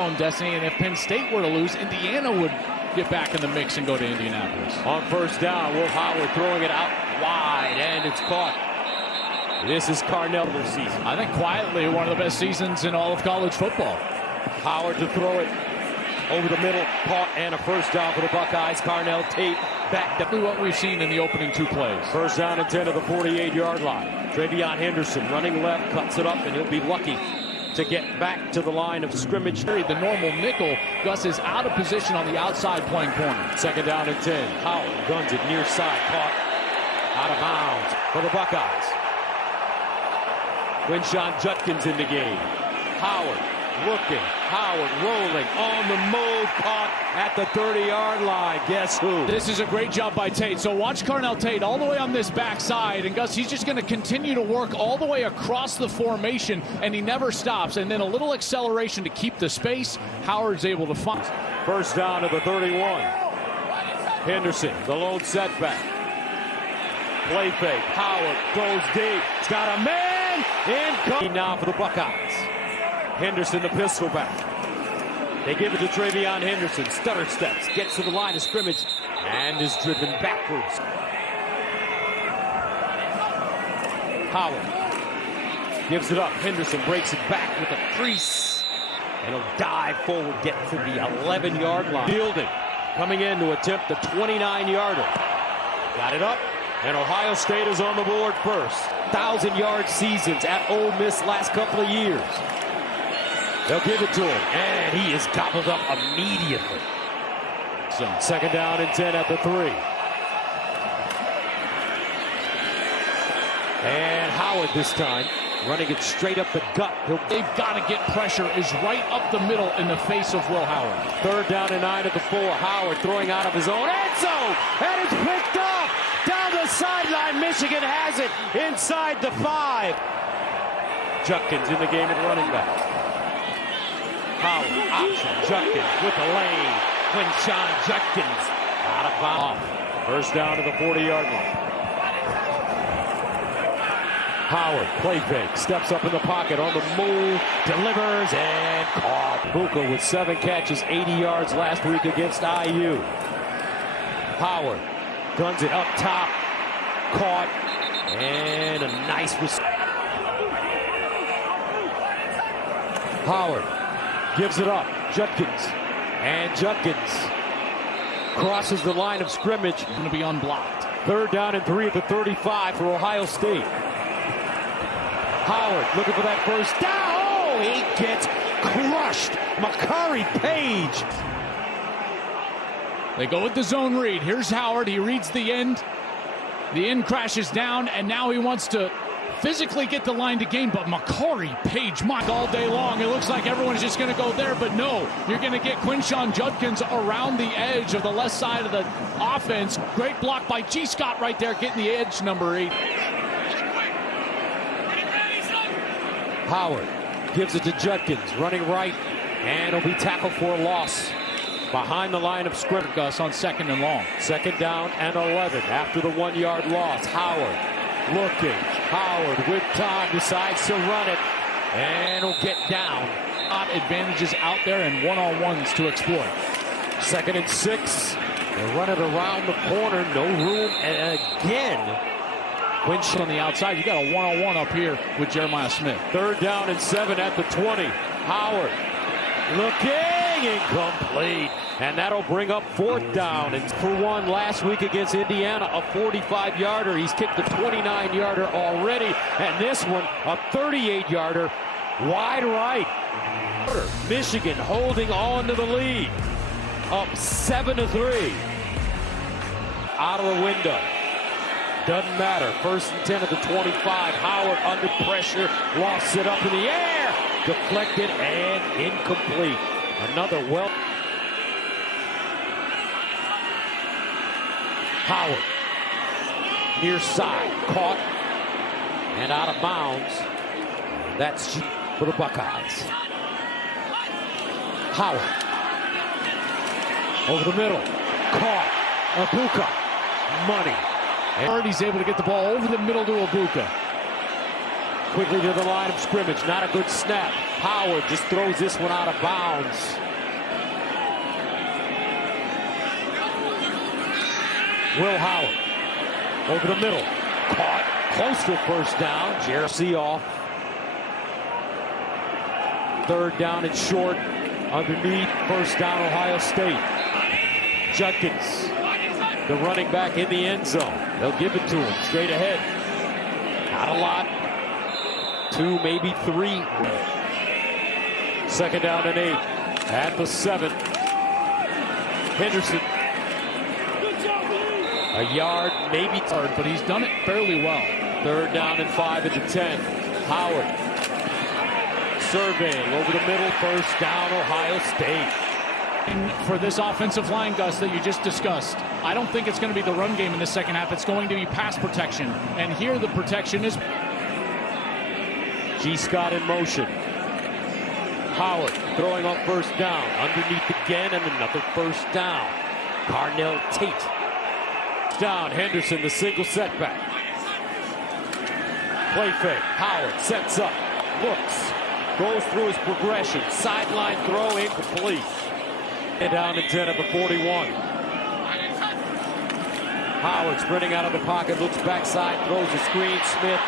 own destiny, and if Penn State were to lose, Indiana would get back in the mix and go to Indianapolis. On first down, Will Howard throwing it out wide, and it's caught. This is Carnell this season. I think quietly one of the best seasons in all of college football. Howard to throw it over the middle, caught, and a first down for the Buckeyes. Carnell Tate back to what we've seen in the opening 2 plays. First down and 10 to the 48-yard line. Travion Henderson running left, cuts it up, and he'll be lucky to get back to the line of scrimmage. The normal nickel, Gus is out of position on the outside playing corner. Second down and 10. Howard guns it near side, caught out of bounds for the Buckeyes. Quinshon Judkins in the game. Howard looking, Howard rolling, on the move, caught at the 30-yard line. Guess who? This is a great job by Tate. So watch Carnell Tate all the way on this backside, and Gus, he's just going to continue to work all the way across the formation, and he never stops. And then a little acceleration to keep the space. Howard's able to find. First down to the 31. Henderson, the lone setback. Play fake. Howard goes deep. He's got a man in now for the Buckeyes. Henderson, the pistol back. They give it to Travion Henderson. Stutter steps, gets to the line of scrimmage, and is driven backwards. Howard gives it up. Henderson breaks it back with a crease. And he'll dive forward, get to the 11-yard line. Fielding, coming in to attempt the 29-yarder. Got it up, and Ohio State is on the board first. 1,000-yard seasons at Ole Miss last couple of years. They'll give it to him, and he is gobbled up immediately. So second down and 10 at the 3. And Howard this time, running it straight up the gut. They've got to get pressure, is right up the middle in the face of Will Howard. Third down and 9 at the 4. Howard throwing out of his own end zone, and it's picked up down the sideline. Michigan has it inside the 5. Judkins in the game at running back. Howard, option, Judkins with the lane. Quinshon Judkins out of bounds. First down to the 40-yard line. Howard, play fake, steps up in the pocket, on the move, delivers, and caught. Buka with 7 catches, 80 yards last week against IU. Howard guns it up top, caught, and a nice receive. Howard gives it up, Judkins, and Judkins crosses the line of scrimmage. Going to be unblocked. Third down and 3 at the 35 for Ohio State. Howard looking for that first down. Oh, he gets crushed. Makari Page. They go with the zone read. Here's Howard. He reads the end. The end crashes down, and now he wants to physically get the line to gain, but Makari Page mocked all day long. It looks like everyone's just going to go there, but no. You're going to get Quinshon Judkins around the edge of the left side of the offense. Great block by G. Scott right there, getting the edge, number 8. Howard gives it to Judkins, running right, and he'll be tackled for a loss behind the line of scrimmage. Gus on second and long. Second down and 11 after the 1-yard loss. Howard looking. Howard with time decides to run it, and he'll get down. Advantages out there and one-on-ones to exploit. Second and 6. They run it around the corner. No room. And again, Quinshon on the outside. You got a one-on-one up here with Jeremiah Smith. Third down and 7 at the 20. Howard looking, incomplete. And that'll bring up fourth down. And for one last week against Indiana, a 45-yarder. He's kicked a 29-yarder already. And this one, a 38-yarder wide right. Michigan holding on to the lead. Up 7-3. Out of the window. Doesn't matter. First and 10 at the 25. Howard under pressure. Lost it up in the air. Deflected and incomplete. Another well. Howard, near side, caught and out of bounds. That's for the Buckeyes. Howard, over the middle, caught. Abuka, money. And he's able to get the ball over the middle to Abuka. Quickly to the line of scrimmage. Not a good snap. Howard just throws this one out of bounds. Will Howard over the middle. Caught. Close to first down. Jersey off. Third down and short. Underneath. First down, Ohio State. Judkins, the running back in the end zone. They'll give it to him straight ahead. Not a lot. 2, maybe 3. Second down and 8. At the 7. Henderson. A yard, maybe third, but he's done it fairly well. Third down and 5 at the 10. Howard. Surveying over the middle. First down, Ohio State. For this offensive line, Gus, that you just discussed, I don't think it's going to be the run game in the second half. It's going to be pass protection. And here the protection is... G. Scott in motion. Howard throwing on first down. Underneath again and another first down. Carnell Tate. Down. Henderson, the single setback. Play fake. Howard sets up. Looks. Goes through his progression. Sideline throw incomplete. And down to 10 at the 41. Howard sprinting out of the pocket. Looks backside. Throws a screen. Smith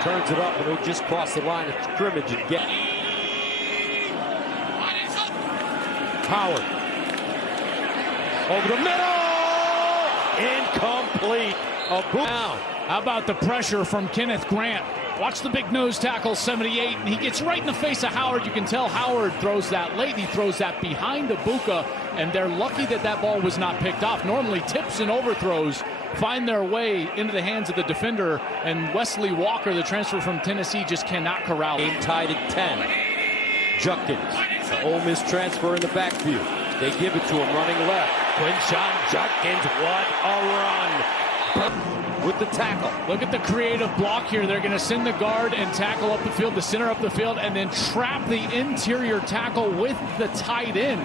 turns it up and he'll just cross the line of scrimmage and get. Howard. Over the middle. Incomplete. A boot down. How about the pressure from Kenneth Grant? Watch the big nose tackle, 78, and he gets right in the face of Howard. You can tell Howard throws that late. He throws that behind Ibuka, and they're lucky that that ball was not picked off. Normally, tips and overthrows find their way into the hands of the defender, and Wesley Walker, the transfer from Tennessee, just cannot corral it. Game tied at 10. Judkins, the Ole Miss transfer in the backfield. They give it to him running left. Quinshon Judkins, what a run. With the tackle. Look at the creative block here. They're going to send the guard and tackle up the field, the center up the field, and then trap the interior tackle with the tight end.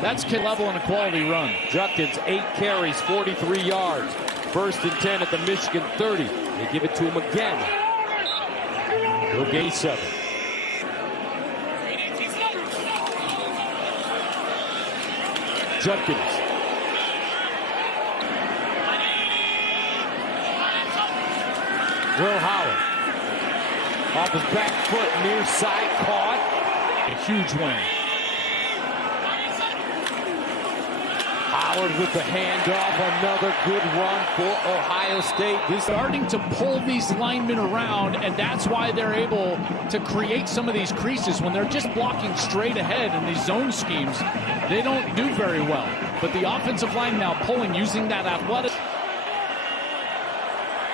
That's level and a quality run. Judkins, 8 carries, 43 yards. First and 10 at the Michigan 30. They give it to him again. He'll gain 7. Judkins. Will Howard. Off his back foot, near side, caught. A huge win. Howard with the handoff, another good run for Ohio State. He's starting to pull these linemen around, and that's why they're able to create some of these creases. When they're just blocking straight ahead in these zone schemes, they don't do very well. But the offensive line now pulling, using that athletic.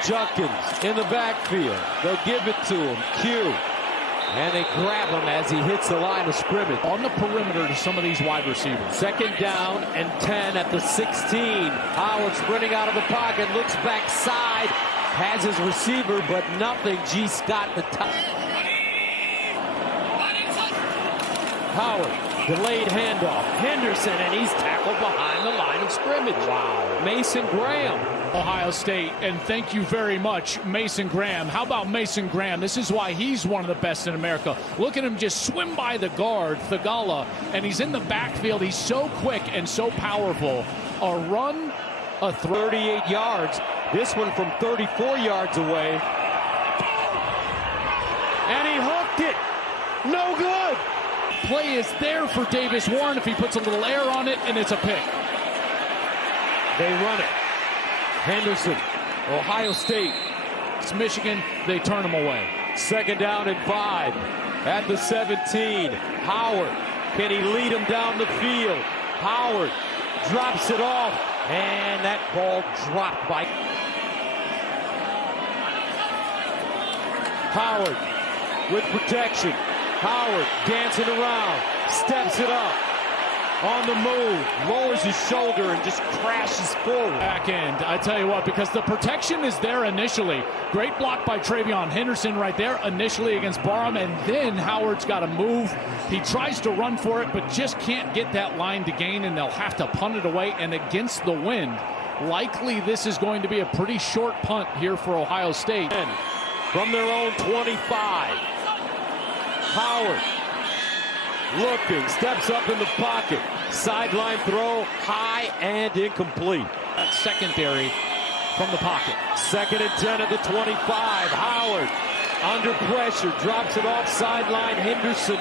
Judkins in the backfield. They'll give it to him. Q. And they grab him as he hits the line of scrimmage. On the perimeter to some of these wide receivers. Second down and 10 at the 16. Howard sprinting out of the pocket. Looks backside. Has his receiver, but nothing. G. Scott the top. Howard. Delayed handoff. Henderson, and he's tackled behind the line of scrimmage. Wow. Mason Graham. Ohio State, and thank you very much, Mason Graham. How about Mason Graham? This is why he's one of the best in America. Look at him just swim by the guard, Thagala, and he's in the backfield. He's so quick and so powerful. A run, a 38 yards. This one from 34 yards away. And he hooked it. No good. Play is there for Davis Warren if he puts a little air on it, and it's a pick. They run it. Henderson, Ohio State. It's Michigan. They turn him away. Second down and 5 at the 17. Howard, can he lead him down the field? Howard drops it off, and that ball dropped by Howard with protection. Howard dancing around, steps it up. On the move, lowers his shoulder and just crashes forward. Back end, I tell you what, because the protection is there initially. Great block by Travion Henderson right there initially against Barham, and then Howard's got to move. He tries to run for it, but just can't get that line to gain, and they'll have to punt it away, and against the wind. Likely this is going to be a pretty short punt here for Ohio State. from their own 25. Howard looking, steps up in the pocket. Sideline throw, high and incomplete. That's secondary from the pocket. 2nd and 10 at the 25. Howard under pressure, drops it off sideline. Henderson